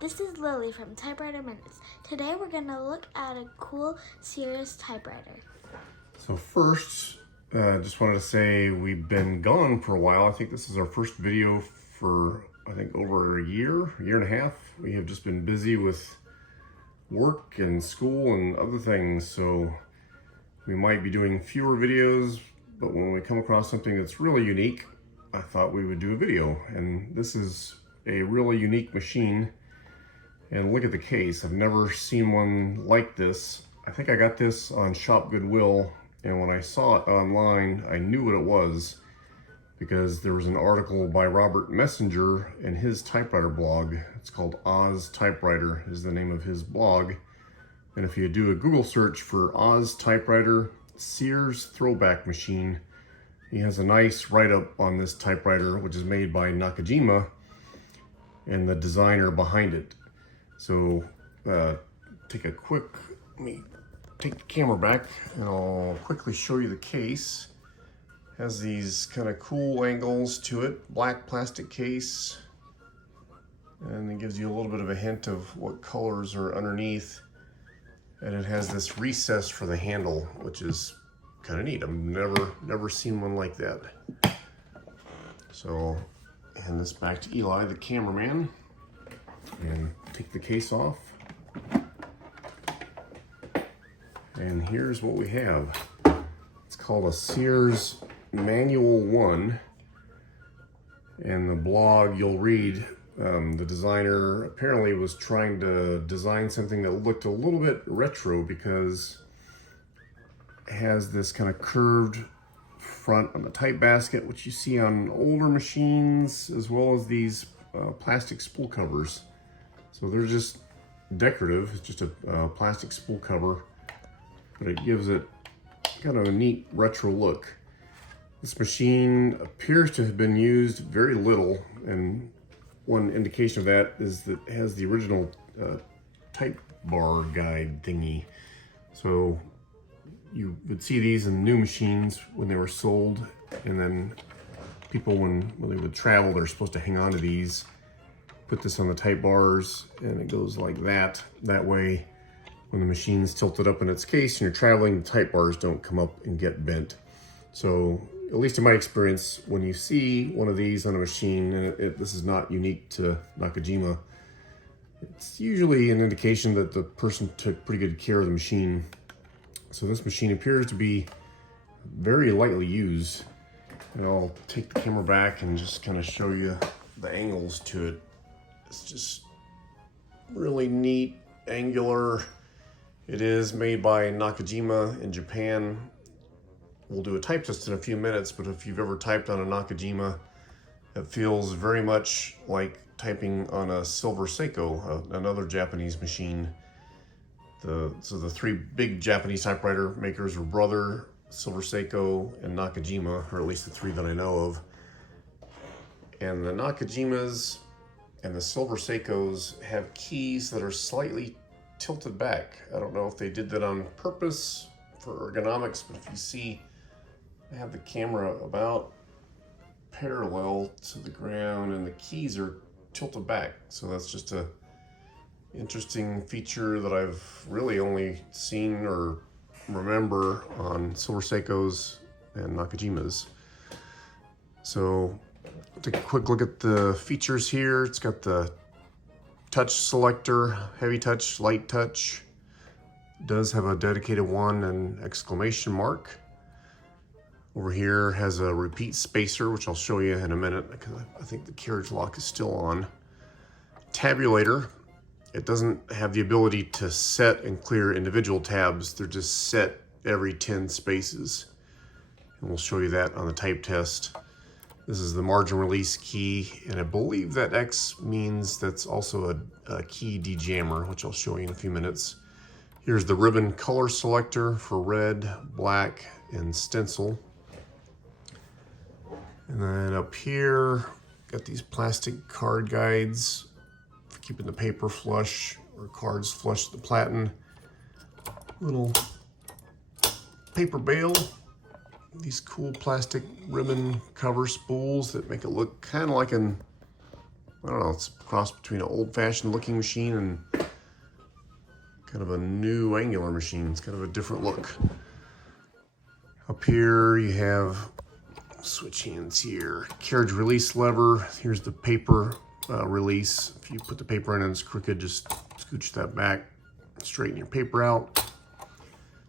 This is Lily from Typewriter Minutes. Today we're going to look at a cool Sears typewriter. So first, just wanted to say we've been gone for a while. I think this is our first video for, over a year and a half. We have just been busy with work and school and other things, so we might be doing fewer videos, but when we come across something that's really unique, I thought we would do a video. And this is a really unique machine. And look at the case. I've never seen one like this. I think I got this on Shop Goodwill, and when I saw it online, I knew what it was because there was an article by Robert Messenger in his typewriter blog. It's called Oz Typewriter is the name of his blog. And if you do a Google search for Oz Typewriter Sears throwback machine, he has a nice write-up on this typewriter, which is made by Nakajima and the designer behind it. So let me take the camera back and I'll quickly show you the case. It has these kind of cool angles to it, black plastic case, and it gives you a little bit of a hint of what colors are underneath. And it has this recess for the handle, which is kind of neat. I've never seen one like that. So hand this back to Eli, the cameraman, and take the case off. And here's what we have. It's called a Sears Manual 1. And the blog you'll read, the designer apparently was trying to design something that looked a little bit retro because it has this kind of curved front on the type basket, which you see on older machines, as well as these plastic spool covers. So they're just decorative. It's just a plastic spool cover, but it gives it kind of a neat retro look. This machine appears to have been used very little, and one indication of that is that it has the original type bar guide thingy. So you would see these in new machines when they were sold, and then people, when they would travel, they're supposed to hang on to these, put this on the type bars, and it goes like that. That way, when the machine's tilted up in its case and you're traveling, the type bars don't come up and get bent. So, at least in my experience, when you see one of these on a machine, and this is not unique to Nakajima, it's usually an indication that the person took pretty good care of the machine. So this machine appears to be very lightly used. And I'll take the camera back and just kind of show you the angles to it. It's just really neat, angular. It is made by Nakajima in Japan. We'll do a type test in a few minutes, but if you've ever typed on a Nakajima, it feels very much like typing on a Silver Seiko, another Japanese machine. So the three big Japanese typewriter makers are Brother, Silver Seiko, and Nakajima, or at least the three that I know of. And the Nakajimas and the Silver Seikos have keys that are slightly tilted back. I don't know if they did that on purpose for ergonomics, but if you see, I have the camera about parallel to the ground and the keys are tilted back. So that's just a interesting feature that I've really only seen or remember on Silver Seikos and Nakajimas. So take a quick look at the features here. It's got the touch selector, heavy touch, light touch. It does have a dedicated one and exclamation mark. Over here has a repeat spacer, which I'll show you in a minute because I think the carriage lock is still on. Tabulator. It doesn't have the ability to set and clear individual tabs. They're just set every 10 spaces. And we'll show you that on the type test. This is the margin release key, and I believe that X means that's also a key de-jammer, which I'll show you in a few minutes. Here's the ribbon color selector for red, black, and stencil. And then up here, got these plastic card guides for keeping the paper flush or cards flush to the platen. Little paper bail. These cool plastic ribbon cover spools that make it look kind of like an I don't know, it's a cross between an old-fashioned looking machine and kind of a new angular machine. It's kind of a different look. Up here you have switch hands here. Carriage release lever. Here's the paper release. If you put the paper in and it's crooked, just scooch that back, straighten your paper out.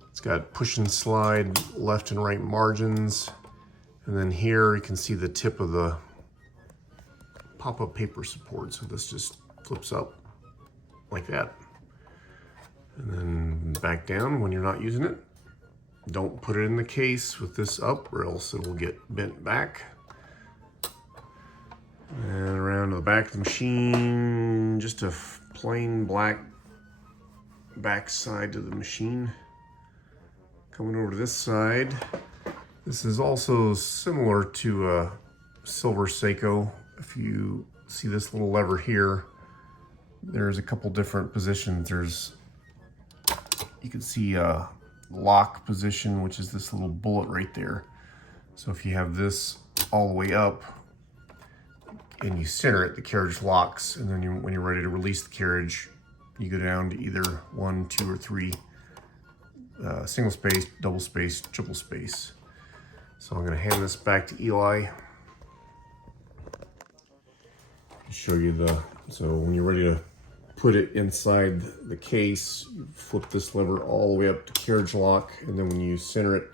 It's got push and slide left and right margins. And then here you can see the tip of the pop-up paper support. So this just flips up like that. And then back down when you're not using it. Don't put it in the case with this up or else it will get bent back. And around to the back of the machine, just a plain black back side to the machine. Coming over to this side, this is also similar to a silver Seiko. If you see this little lever here, there's a couple different positions. You can see a lock position, which is this little bullet right there. So if you have this all the way up and you center it, the carriage locks, and then when you're ready to release the carriage, you go down to either 1, 2, or 3 single space, double space, triple space. So I'm going to hand this back to Eli. Show you so when you're ready to put it inside the case, you flip this lever all the way up to carriage lock, and then when you center it,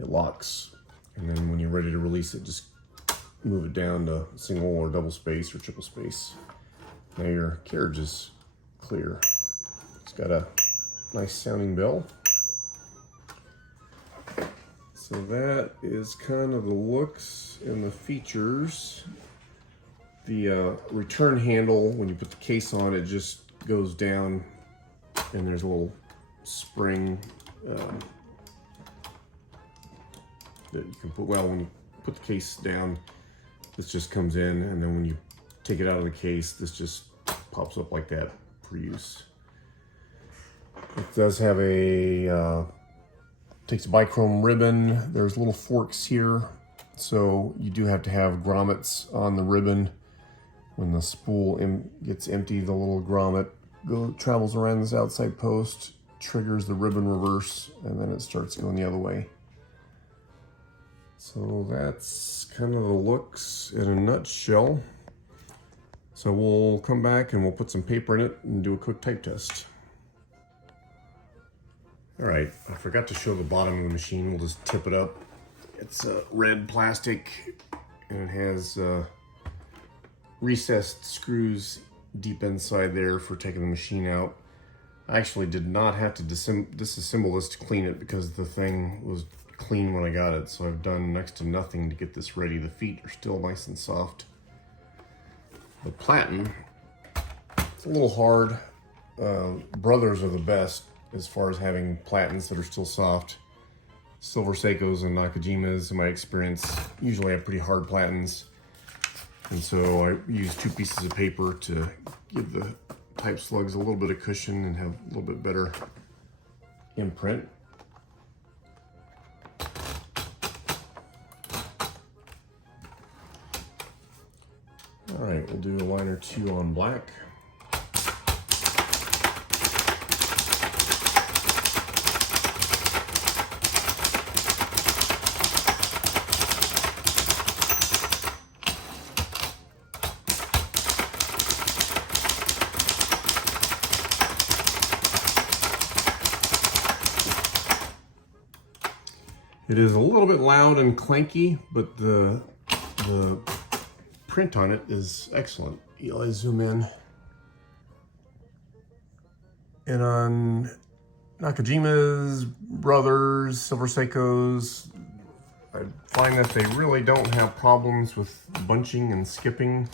it locks. And then when you're ready to release it, just move it down to single or double space or triple space. Now your carriage is clear. It's got a nice sounding bell. So that is kind of the looks and the features. The return handle, when you put the case on, it just goes down, and there's a little spring that you can put, well, when you put the case down, this just comes in, and then when you take it out of the case, this just pops up like that for use. It does have takes a bichrome ribbon. There's little forks here, so you do have to have grommets on the ribbon. When the spool gets empty, the little grommet travels around this outside post, triggers the ribbon reverse, and then it starts going the other way. So that's kind of the looks in a nutshell. So we'll come back and we'll put some paper in it and do a quick type test. All right, I forgot to show the bottom of the machine. We'll just tip it up. It's red plastic, and it has recessed screws deep inside there for taking the machine out. I actually did not have to disassemble this to clean it because the thing was clean when I got it, so I've done next to nothing to get this ready. The feet are still nice and soft. The platen, it's a little hard. Brothers are the best as far as having platens that are still soft. Silver Seikos and Nakajimas, in my experience, usually have pretty hard platens. And so I use 2 pieces of paper to give the type slugs a little bit of cushion and have a little bit better imprint. All right, we'll do a line or 2 on black. It is a little bit loud and clanky, but the print on it is excellent. Eli, zoom in. And on Nakajima's, Brothers, Silver Seikos, I find that they really don't have problems with bunching and skipping.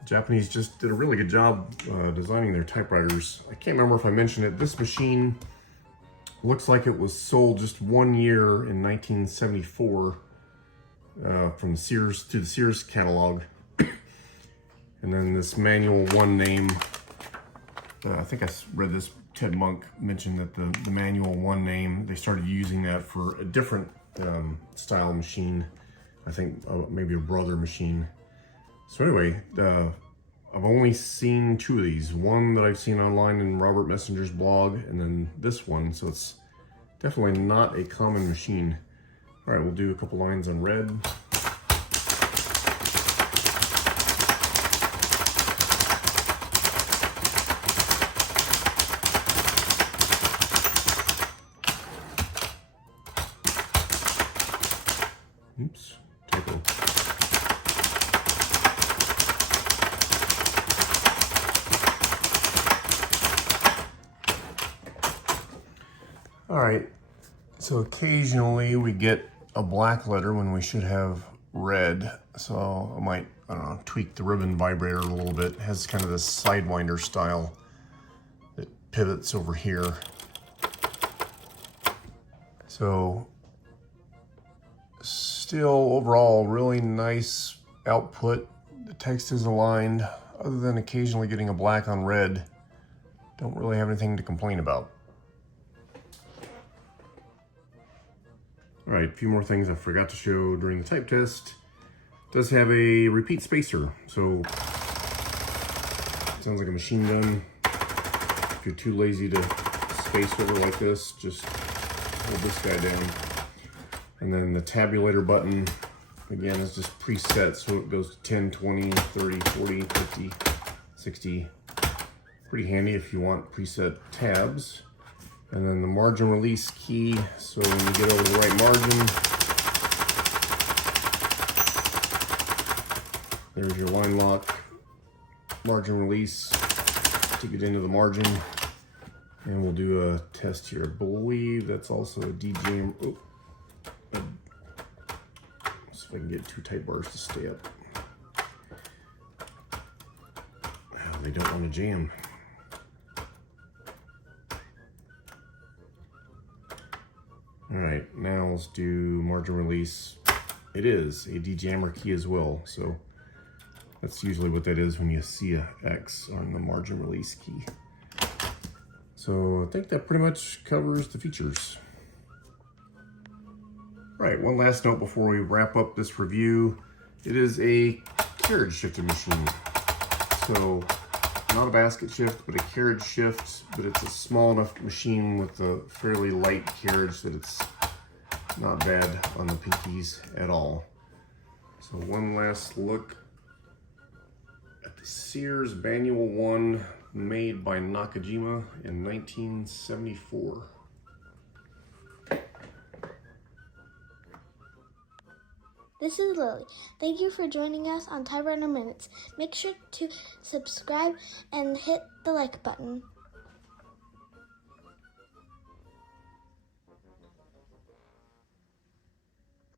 The Japanese just did a really good job designing their typewriters. I can't remember if I mentioned it. This machine looks like it was sold just 1 year in 1974 from the Sears to the Sears catalog. And then this manual 1 name, I think I read this, Ted Monk mentioned that the manual 1 name, they started using that for a different style machine. I think maybe a Brother machine. So anyway, I've only seen 2 of these. One that I've seen online in Robert Messenger's blog, and then this one, so it's definitely not a common machine. All right, we'll do a couple lines on red. Oops, typo. All right, so occasionally we get a black letter when we should have red. So I might, I don't know, tweak the ribbon vibrator a little bit. It has kind of this sidewinder style that pivots over here. So still overall really nice output. The text is aligned. Other than occasionally getting a black on red, don't really have anything to complain about. All right, a few more things I forgot to show during the type test. It does have a repeat spacer, so it sounds like a machine gun. If you're too lazy to space over like this, just hold this guy down. And then the tabulator button, again, is just preset, so it goes to 10, 20, 30, 40, 50, 60. Pretty handy if you want preset tabs. And then the margin release key, so when you get over the right margin, there's your line lock, margin release to get into the margin. And we'll do a test here. I believe that's also a DJM. Oh, see if I can get 2 type bars to stay up. Oh, they don't want to jam. All right, now let's do margin release. It is a DJammer key as well, so that's usually what that is when you see a X on the margin release key. So I think that pretty much covers the features. All right, one last note before we wrap up this review. It is a carriage shifted machine. So not a basket shift, but a carriage shift, but it's a small enough machine with a fairly light carriage that it's not bad on the pinkies at all. So one last look at the Sears Manual 1 made by Nakajima in 1974. This is Lily. Thank you for joining us on Typewriter Minutes. Make sure to subscribe and hit the like button.